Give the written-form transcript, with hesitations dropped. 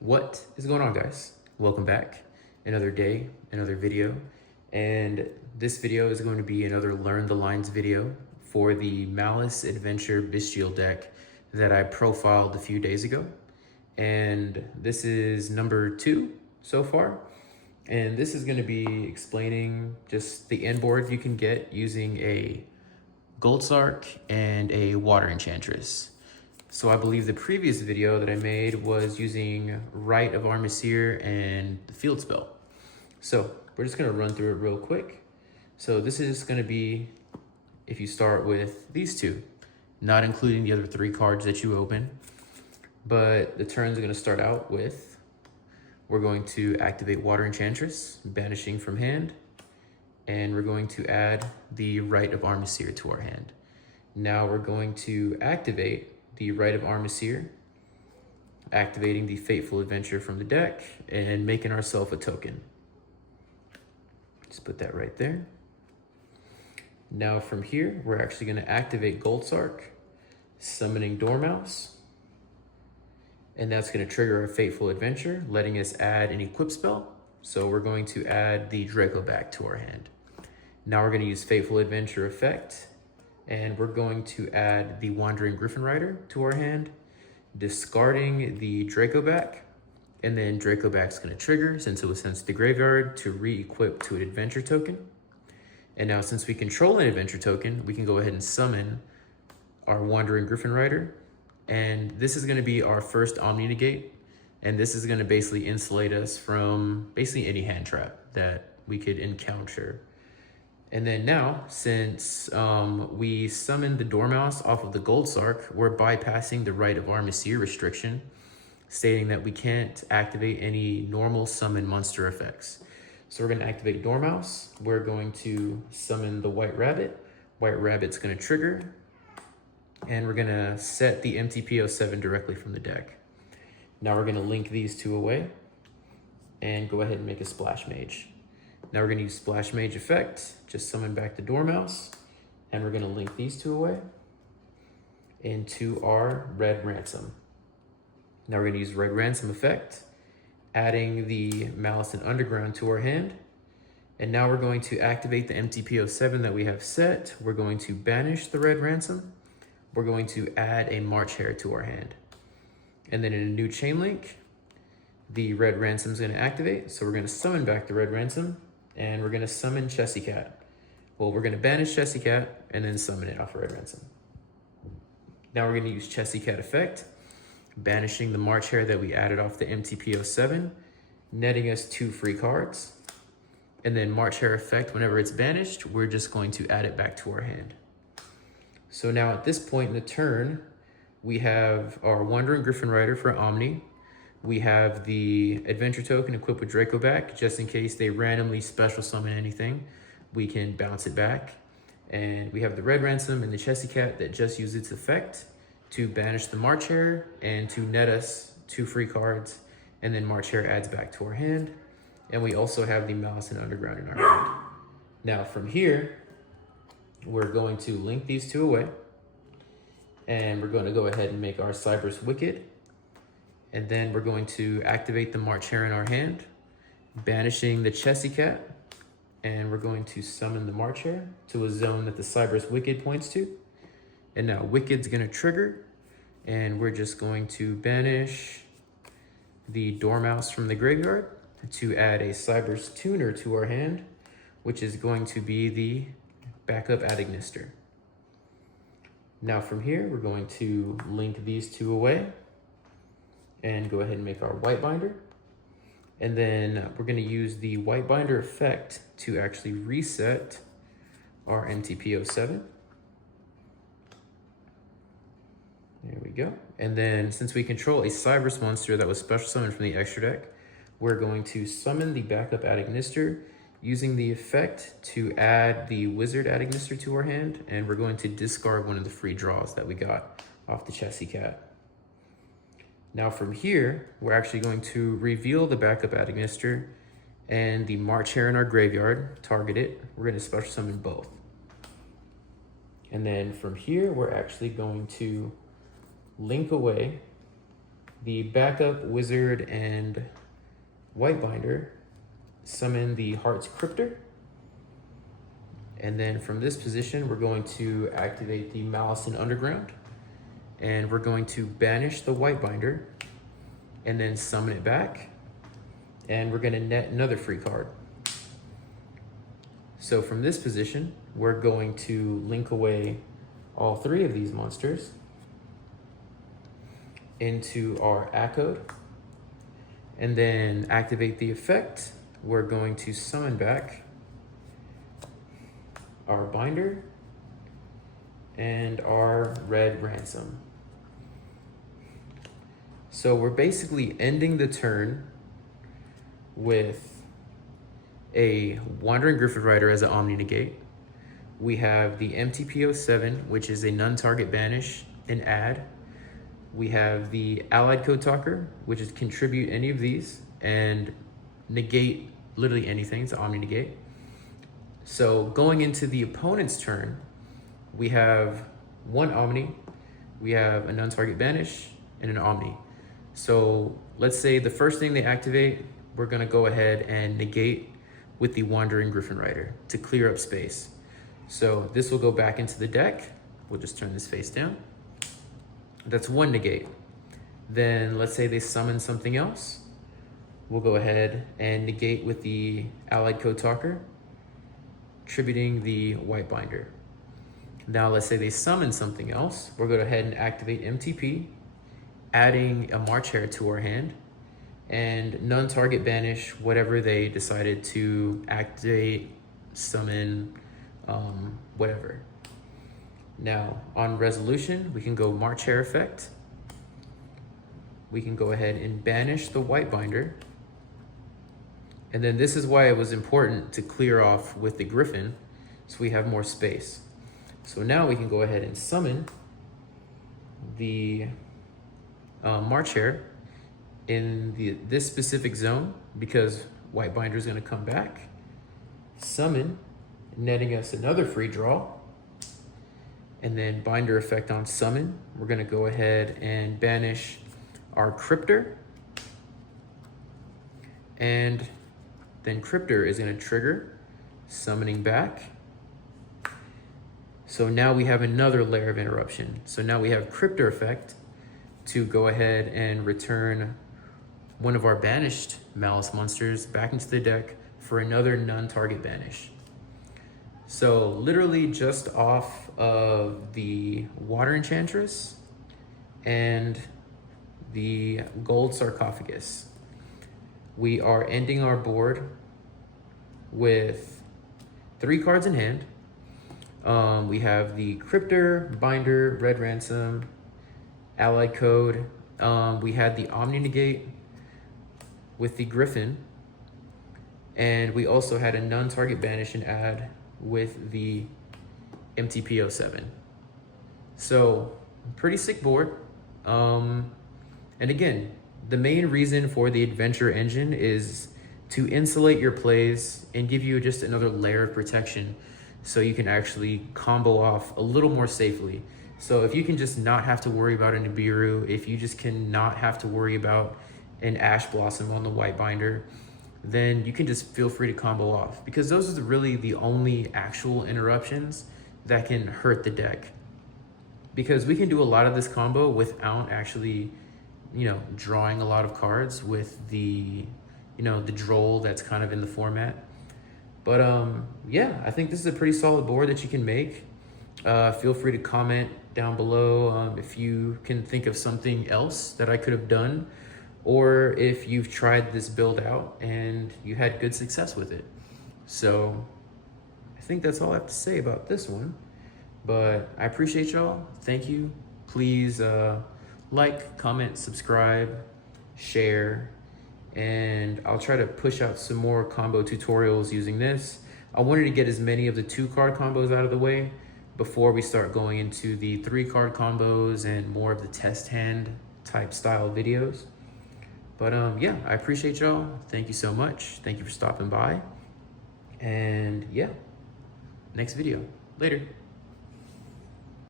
What is going on, guys? Welcome back. Another day, another video. And this video is going to be another Learn the Lines video for the Maliss Adventure BYSTIAL deck that I profiled a few days ago. And this is number 2 so far. And this is going to be explaining just the end board you can get using a Gold Sarc and a Water Enchantress. So I believe the previous video that I made was using Rite of Armaseer and the field spell. So we're just gonna run through it real quick. So this is gonna be, if you start with these two, not including the other 3 cards that you open, but the turns are gonna start out with, we're going to activate Water Enchantress, banishing from hand, and we're going to add the Rite of Armaseer to our hand. Now we're going to activate the Rite of Armaseer, activating the Fateful Adventure from the deck and making ourselves a token. Just put that right there. Now from here, we're actually going to activate Gold Sarc, summoning Dormouse, and that's going to trigger our Fateful Adventure, letting us add an equip spell. So we're going to add the Draco back to our hand. Now we're going to use Fateful Adventure effect, and we're going to add the Wandering Griffin Rider to our hand, discarding the Draco back, and then Draco back's gonna trigger since it was sent to the graveyard to re-equip to an adventure token. And now since we control an adventure token, we can go ahead and summon our Wandering Griffin Rider. And this is gonna be our first Omni Negate, and this is gonna basically insulate us from basically any hand trap that we could encounter. And then now, since we summoned the Dormouse off of the Gold Sarc, we're bypassing the Rite of Armaseer restriction, stating that we can't activate any normal summon monster effects. So we're going to activate Dormouse. We're going to summon the White Rabbit. White Rabbit's going to trigger, and we're going to set the TB11 directly from the deck. Now we're going to link these two away and go ahead and make a Splash Mage. Now we're going to use Splash Mage effect, just summon back the Dormouse, and we're going to link these two away into our Red Ransom. Now we're going to use Red Ransom effect, adding the Maliss and Underground to our hand, and now we're going to activate the TB11 that we have set. We're going to banish the Red Ransom. We're going to add a March Hare to our hand. And then in a new chain link, the Red Ransom is going to activate, so we're going to summon back the Red Ransom, and we're going to summon Chessy Cat. Well, we're going to banish Chessy Cat and then summon it off of Red Ransom. Now we're going to use Chessy Cat effect, banishing the March Hare that we added off the TB11, netting us 2 free cards. And then March Hare effect, whenever it's banished, we're just going to add it back to our hand. So now at this point in the turn, we have our Wandering Griffin Rider for Omni. We have the adventure token equipped with Draco back, just in case they randomly special summon anything, we can bounce it back. And we have the Red Ransom and the Chessy Cat that just use its effect to banish the March Hare and to net us 2 free cards, and then March Hare adds back to our hand. And we also have the Maliss and Underground in our hand. Now from here, we're going to link these 2 away, and we're going to go ahead and make our Cyber's Wicked. And then we're going to activate the March Hare in our hand, banishing the Chessy Cat, and we're going to summon the March Hare to a zone that the Cyber's Wicked points to. And now Wicked's gonna trigger, and we're just going to banish the Dormouse from the graveyard to add a Cyber's Tuner to our hand, which is going to be the backup Adignister. Now from here, we're going to link these 2 away and go ahead and make our White Binder. And then we're going to use the White Binder effect to actually reset our TB11. There we go. And then since we control a Cyber's monster that was special summoned from the extra deck, we're going to summon the backup Adignister using the effect to add the Wizard Adignister to our hand, and we're going to discard one of the free draws that we got off the Chessy Cat. Now from here, we're actually going to reveal the backup Adignister and the March Hare in our graveyard, target it. We're going to special summon both. And then from here, we're actually going to link away the backup wizard and white binder, summon the Heart's Cryptor. And then from this position, we're going to activate the Maliss and Underground. And we're going to banish the white binder and then summon it back. And we're gonna net another free card. So from this position, we're going to link away all three of these monsters into our A code and then activate the effect. We're going to summon back our binder and our red ransom. So we're basically ending the turn with a Wandering Griffin Rider as an Omni Negate. We have the TB11, which is a non-target banish and add. We have the Allied Code Talker, which is contribute any of these and negate literally anything. It's an Omni Negate. So going into the opponent's turn, we have one Omni, we have a non-target banish, and an Omni. So let's say the first thing they activate, we're gonna go ahead and negate with the Wandering Griffin Rider to clear up space. So this will go back into the deck. We'll just turn this face down. That's one negate. Then let's say they summon something else. We'll go ahead and negate with the Allied Code Talker, tributing the white binder. Now let's say they summon something else. We'll go ahead and activate MTP, adding a March Hare to our hand, and non-target banish whatever they decided to activate, summon, whatever. Now on resolution, we can go March Hare effect. We can go ahead and banish the white binder. And then this is why it was important to clear off with the Griffin, so we have more space. So now we can go ahead and summon the March Hare in this specific zone, because white binder is going to come back, summon, netting us another free draw, and then binder effect on summon. We're going to go ahead and banish our Cryptor, and then Cryptor is going to trigger, summoning back. So now we have another layer of interruption. So now we have Cryptor effect to go ahead and return one of our banished Maliss monsters back into the deck for another non-target banish. So literally just off of the Water Enchantress and the Gold Sarcophagus, we are ending our board with 3 cards in hand. We have the Cryptor, Binder, Red Ransom, Allied Code. We had the Omni Negate with the Griffin, and we also had a non-target banish and add with the TB11. So pretty sick board. And again, the main reason for the adventure engine is to insulate your plays and give you just another layer of protection so you can actually combo off a little more safely. So if you can just not have to worry about a Nibiru, if you just cannot have to worry about an Ash Blossom on the white binder, then you can just feel free to combo off, because those are really the only actual interruptions that can hurt the deck. Because we can do a lot of this combo without actually, drawing a lot of cards with the, the droll that's kind of in the format. But yeah, I think this is a pretty solid board that you can make. Feel free to comment down below if you can think of something else that I could have done, or if you've tried this build out and you had good success with it. So I think that's all I have to say about this one, but I appreciate y'all. Thank you. Please like, comment, subscribe, share, and I'll try to push out some more combo tutorials using this. I wanted to get as many of the 2-card combos out of the way before we start going into the 3-card combos and more of the test hand type style videos. But yeah, I appreciate y'all. Thank you so much. Thank you for stopping by. And yeah, next video. Later.